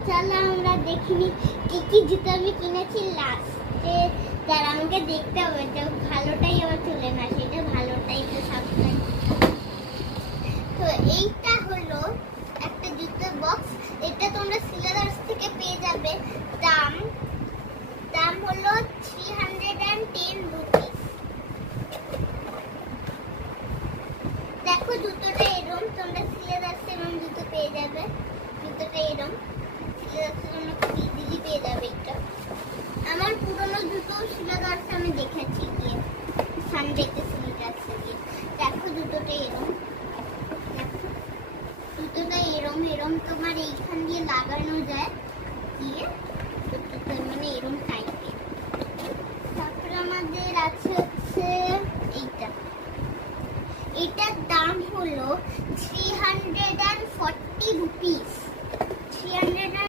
চলো আমরা দেখিনি কি কি জুতো আমি কিনেছি লাস্টে, যারা আমাকে দেখতে হবে যে ভালোটাই আবার চলে না, সেটা ভালোটাই তো সাবস্ক্রাইব। তো এইটা হলো একটা জুতোর বক্স, এটা তোমরা